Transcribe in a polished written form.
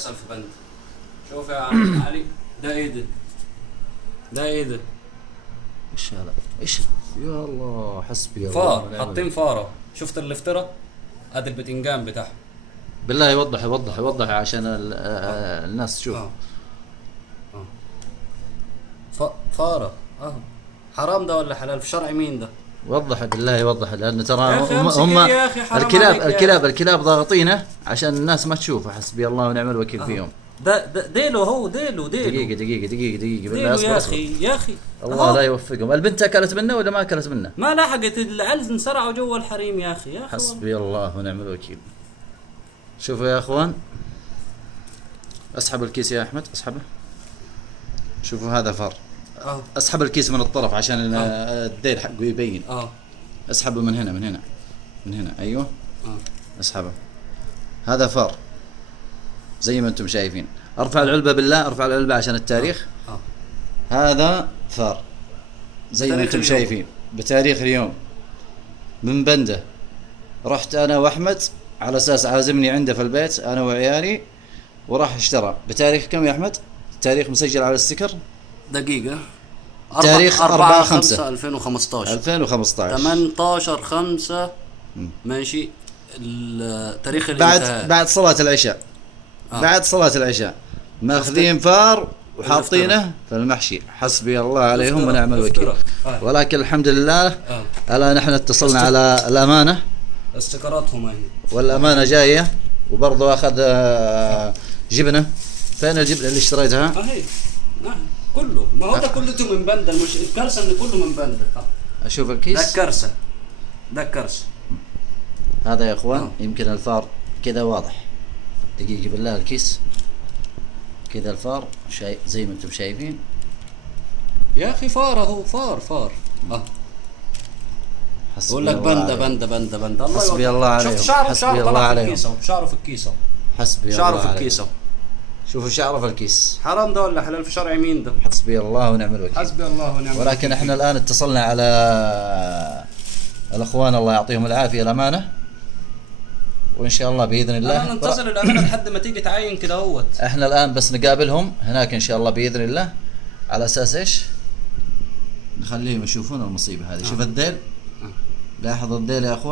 بيحصل في بند. شوف يا عم علي، ده ايه ده؟ ده ايه ده؟ ايش هذا؟ ايش؟ يا الله حسبي الله فار، ونعم حاطين الوكيل. فاره. شفت الافتراء؟ ادي البتنجان بتاعهم. بالله يوضح يوضح يوضح عشان الناس تشوف. اه اه فاره. اه حرام ده ولا حلال؟ في شرع مين ده؟ وضح بالله يوضح، لان ترى يا أخي هم, أمسك هم إيه يا أخي، حرام الكلاب عليك يا الكلاب أخي. الكلاب ضاغطينه عشان الناس ما تشوف. حسبي الله ونعم الوكيل فيهم. ده ديله، هو ديله دقيقة دقيقة دقيقة دقيقة بالله ديله اصبر يا اصبر. اخي يا اخي. الله أهو. لا يوفقهم. البنت اكلت منه ولا ما اكلت منه؟ ما لحقت العلز، انسرعوا جوا الحريم يا اخي. يا اخي حسبي الله ونعم الوكيل. شوفوا يا اخوان، اسحب الكيس يا احمد، اسحبه. شوفوا هذا فار. اه اسحب الكيس من الطرف عشان الديل حقه يبين. اسحبه من هنا من هنا من هنا. ايوه اسحبه. هذا فار زي ما انتم شايفين. ارفع العلبة بالله، ارفع العلبة عشان التاريخ. هذا فار زي ما انتم شايفين بتاريخ اليوم من بنده. رحت انا واحمد على اساس عازمني عنده في البيت انا وعيالي، وراح اشترى بتاريخ كم يا احمد؟ التاريخ مسجل على الستيكر. دقيقة. تاريخ 4/5/2015 2015 18/5. ماشي. تاريخ الانتهاء بعد صلاة العشاء. بعد صلاة العشاء ماخذين فار وحاطينه في المحشي. حسبي الله عليهم ونعم الوكيل. ولكن الحمد لله الان نحن اتصلنا على الامانة، استيكراتهم اهي، والامانة جاية. وبرضه اخذ جبنة. فين الجبنة اللي اشتريتها؟ اهي. نعم كله. ما هو ده كله من بنده. مش الكرسه ان كله من بنده. اشوف الكيس. ده الكرسه، ده الكرسه. هذا يا اخوان يمكن الفار كذا واضح. دقيقة بالله الكيس كذا الفار زي ما انتم شايفين يا اخي فار اهو، فار. بقول لك بنده بنده بنده بنده. الله حسبي الله عليهم. شفت شعره؟ حسبي شعره الله طلع في عليهم. الكيس اهو. شعره في الكيس اهو. حسبي شعره الله في عليهم. الكيس اهو. شوفوا شعره في الكيس. حرام ده ولا حلال؟ في شرع مين ده؟ حسبي الله ونعم الوكيل. حسبي الله ونعم الوكيل. ولكن احنا الان اتصلنا على الاخوان الله يعطيهم العافيه الامانه، وان شاء الله باذن الله انا ننتظر الامانه لحد ما تيجي تعين كده اهوت. احنا الان بس نقابلهم هناك ان شاء الله باذن الله، على اساس ايش؟ نخليهم يشوفون المصيبه هذه. شوف الذيل، لاحظ الذيل يا اخوان.